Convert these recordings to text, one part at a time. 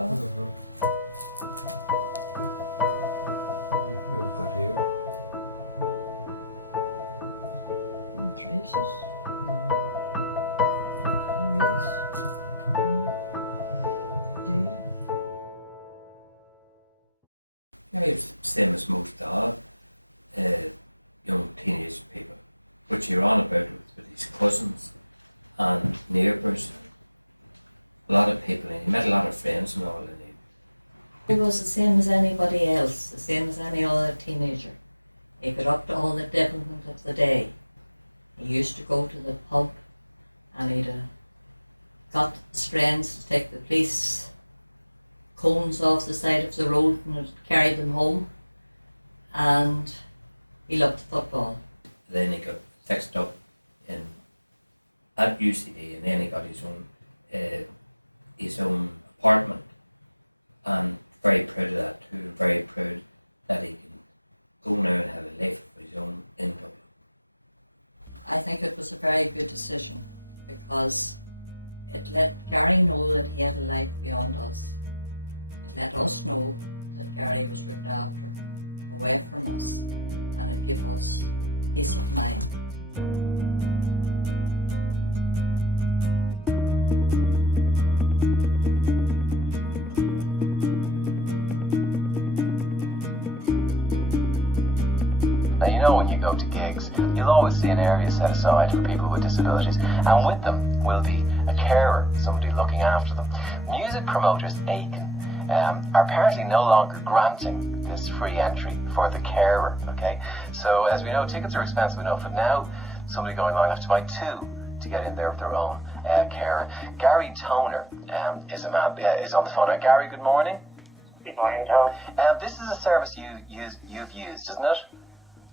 all. Who have we got here? And traces. Yes. Yeah, it's the same as most young teenage people, which you're on about with his cousins and neighbours. A lot of people, and he met a lot of friends and all in him. He was the same as anybody else, the same as any other teenager. He got up to all the devilment of the day. He used to go to the pub and he'd got strands to take the police cones off the side of the road and would carry them home. And he loved football. Then he got fixed up at UCD, and then he got his own apartment, and very proud of that too. Very proud that he can go now and have a life of his own in Dublin. I think it was a very good decision because it let Garry know that he had a life beyond us. It let us know that Garry was looked after, away from us, and it gave us peace of mind. Now, you know, when you go to gigs, you'll always see an area set aside for people with disabilities, and with them will be a carer, somebody looking after them. Music promoters, Aiken, are apparently no longer granting this free entry for the carer, okay? So, as we know, tickets are expensive enough, and now somebody going along have to buy two to get in there with their own carer. Garry Toner is a man, is on the phone now. Garry, good morning. Good morning, Tom. This is a service you've used, isn't it?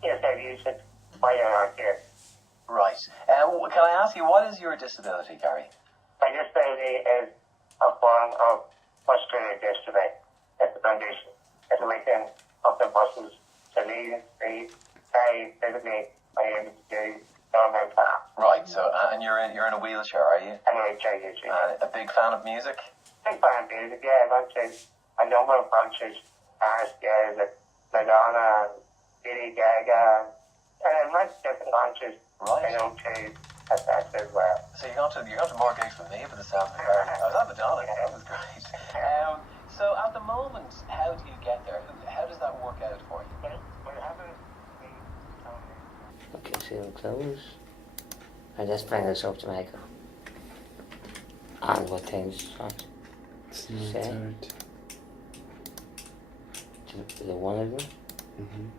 Yes, I've used it quite a lot here. Right. Can I ask you, what is your disability, Garry? My disability is a form of muscular dystrophy. It's a condition. It's a weakening of the muscles to lead and speed. I physically am able to do normal tasks. Right. So, and you're in a wheelchair, are you? I'm a wheelchair user. A big fan of music? Big fan of music, yeah. I went to a number of concerts last year, like Madonna, Lady Gaga, and I went to different concerts. Right. I know too, as well. So you're going to more gigs with me for the sound of the Garry. I was at Madonna. That was great. So at the moment, how do you get there? How does that work out for you? Okay, see them close. I just bring this up to Michael. And what things not say. To the one of them. Mm-hmm.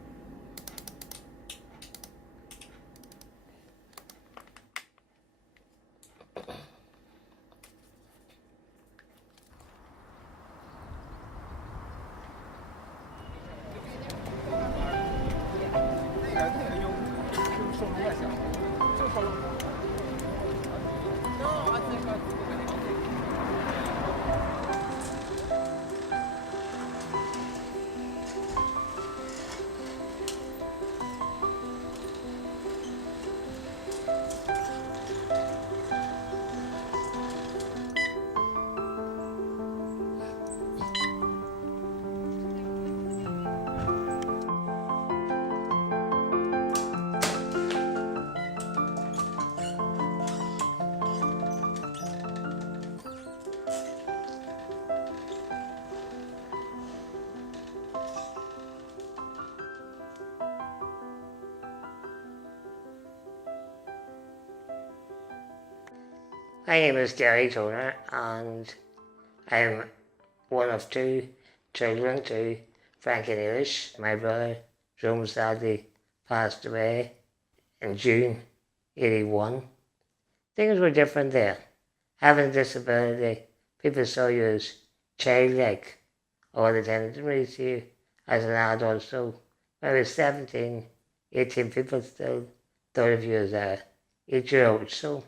My name is Garry Toner, and I'm one of two children to Frank and Irish. My brother, Joe, sadly passed away in June '81. Things were different then. Having a disability, people saw you as childlike all the time. They didn't really see you as an adult. So when I was 17, 18, people still thought of you as a 8-year-old. So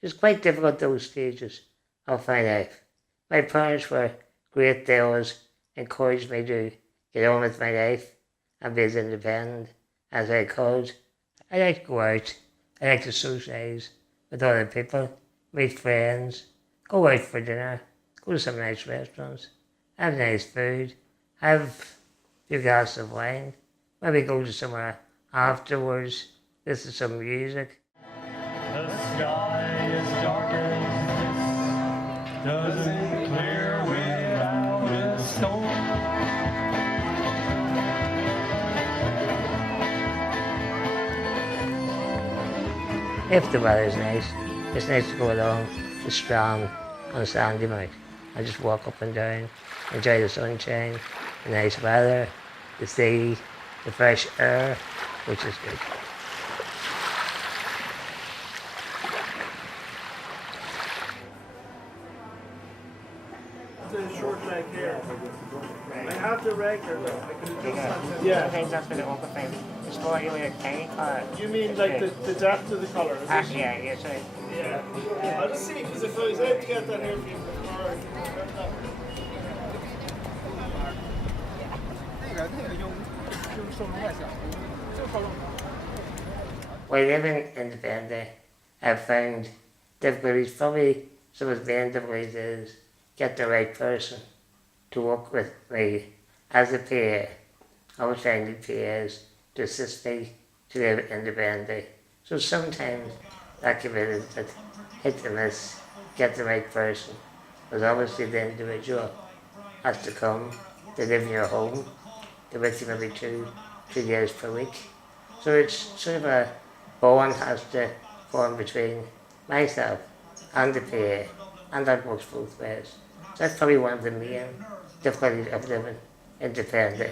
it was quite difficult those stages of my life. My parents were great. They always encouraged me to get on with my life and be as independent as I could. I like to go out. I like to socialise with other people, meet friends, go out for dinner, go to some nice restaurants. have nice food, have a few glasses of wine, maybe go to somewhere afterwards, listen to some music. The sky is dark as this, doesn't clear without a storm. If the weather's nice, it's nice to go along the strand on Sunday night and just walk up and down, enjoy the sunshine, the nice weather, the sea, the fresh air, which is good. The short leg here. I have the regular though. I can adjust I think that's what the upper thing. It's for you with a tiny collar. You mean like the depth of the colour? Is it? Yeah, yes, right. Yeah. I'll just see because if I was able to get that here for you in the car, I can get that. While living independently, I've found difficulties. Probably some of the main difficulties is get the right person to work with me as a PA. I was finding PAs to assist me to live independently. So sometimes that can be a little bit hit and miss, get the right person. Because obviously the individual has to come, they live in your home, they're with you maybe 2 days per week. So it's sort of a bond has to form between myself and the PA, and that works both ways. So that's probably one of the main difficulties of living independently.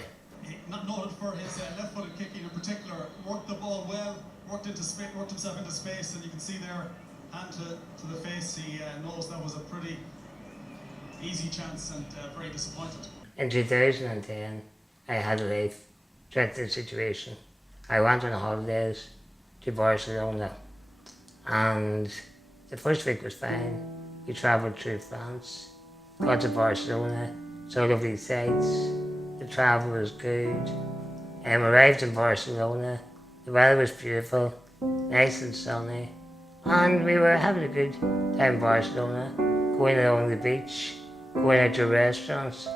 Not noted for his left-footed kicking in particular, worked the ball well, worked himself into space, and you can see there, hand to the face, he knows that was a pretty easy chance and very disappointed. In 2010, I had a life-threatening situation. I went on holidays to Barcelona, and the first week was fine. We travelled through France, got to Barcelona, saw lovely sights, the travel was good. Arrived in Barcelona, the weather was beautiful, nice and sunny, and we were having a good time in Barcelona, going along the beach, going out to restaurants.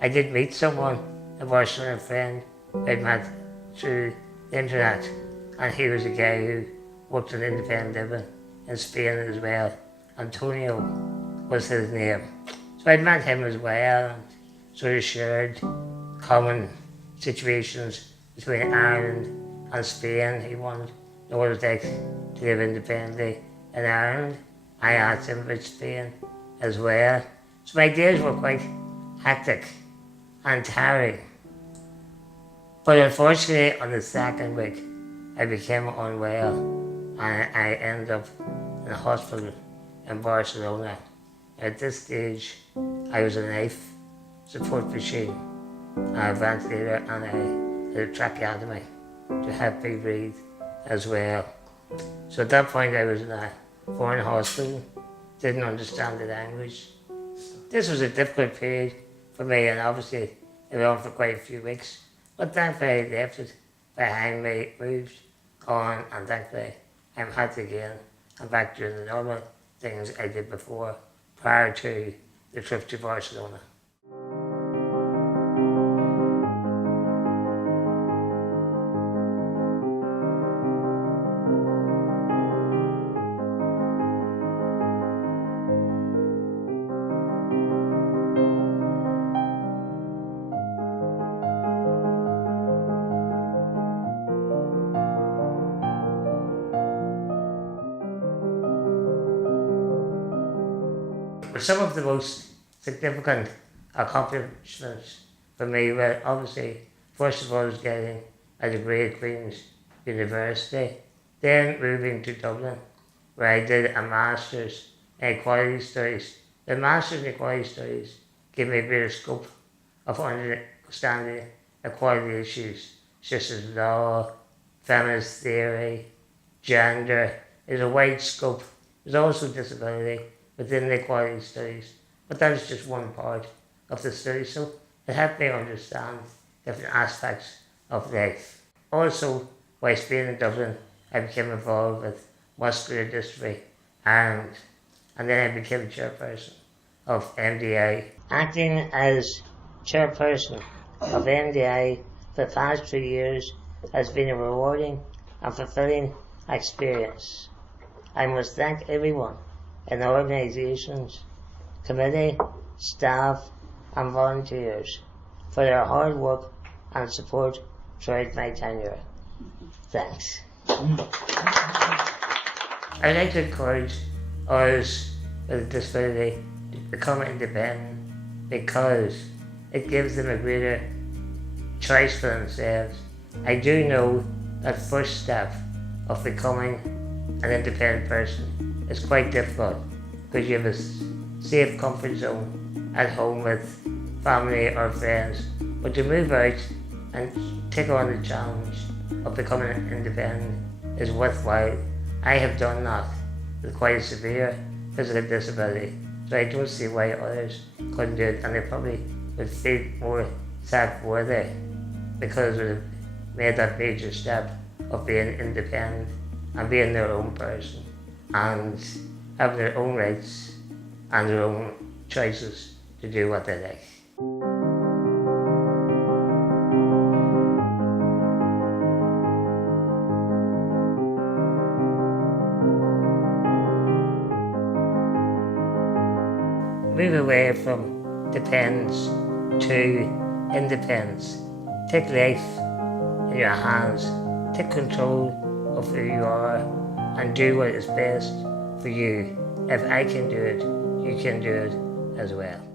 I did meet someone, a Barcelona friend I'd met through the internet, and he was a guy who worked in independent living in Spain as well. Antonio was his name. So I'd met him as well and sort of shared common situations between Ireland and Spain. He wanted to know what it was like to live independently in Ireland. I asked him about Spain as well. So my days were quite hectic and tiring. But unfortunately, on the second week, I became unwell and I ended up in a hospital in Barcelona. At this stage, I was a life support machine, a ventilator, and a tracheotomy to help me breathe as well. So at that point, I was in a foreign hospital, didn't understand the language. This was a difficult period for me, and obviously it went on for quite a few weeks. But thankfully I left it behind me, moved on, and thankfully I'm healthy again. I'm back doing the normal things I did before, prior to the trip to Barcelona. Some of the most significant accomplishments for me were obviously, first of all, was getting a degree at Queen's University, then moving to Dublin, where I did a Master's in Equality Studies. The Master's in Equality Studies gave me a greater scope of understanding equality issues, such as law, feminist theory, gender. There's a wide scope. There's also disability within the equality studies, but that is just one part of the study, so it helped me understand different aspects of life. Also, whilst being in Dublin, I became involved with Muscular Dystrophy Ireland, and then I became chairperson of MDI. Acting as chairperson of MDI for the past 2 years has been a rewarding and fulfilling experience. I must thank everyone in the organisations, committee, staff and volunteers for their hard work and support throughout my tenure. Thanks. I'd like to encourage others with a disability to become independent because it gives them a greater choice for themselves. I do know that first step of becoming an independent person is quite difficult because you have a safe comfort zone at home with family or friends. But to move out and take on the challenge of becoming independent is worthwhile. I have done that with quite a severe physical disability, so I don't see why others couldn't do it, and they probably would feel more self-worthy because they would have made that major step of being independent and being their own person and having their own rights and their own choices to do what they like. Move away from dependence to independence. Take life in your hands, take control of who you are and do what is best for you. If I can do it, you can do it as well.